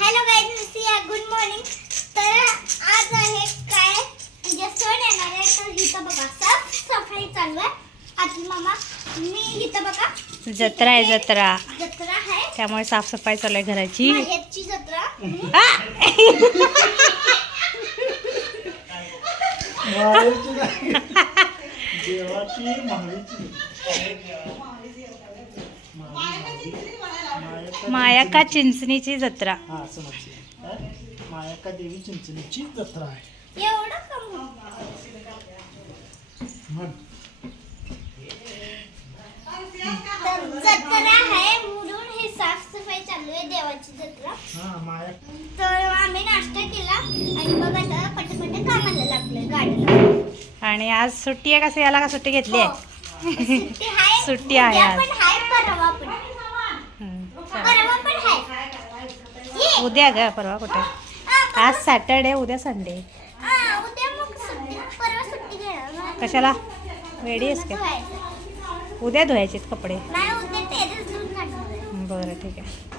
Hello guys, good morning. तर आज आहे काय म्हणजे सण येणार आहे. तर इथं बघा साफ सफाई चालू आहे. आजी मामा मी इथं बघा जत्रा आहे. जत्रा आहे त्यामुळे साफसफाई चालू आहे घराची. माहेरची जत्रा. मायाका चिंचणीची जत्रा. मायाका देवी चिंचणीची जत्रा आहे. एवढं कमी जत्रा आहे म्हणून हे साफसफाई चालू आहे देवाची जत्रा. तर आम्ही नाश्ता केला आणि बघा आता पटापट कामाला लागलोय गाडीला. आणि आज सुट्टी आहे का? याला का सुट्टी घेतली आहे? सुट्टी आहे. सुट्टी आहे उद्या आज. पण आहे, परवा पण परवा पण आहे. ये. उद्या ग, परवा कुठे? आज सॅटरडे, उद्या संडे. उद्या मग सुट्टी, परवा सुट्टी घेणार. कशाला रेडी आहेस का? धुवायचं. उद्या धुवायचे कपडे. नाही उद्या टेरेस धुवून काढणार. बरं ठीक आहे.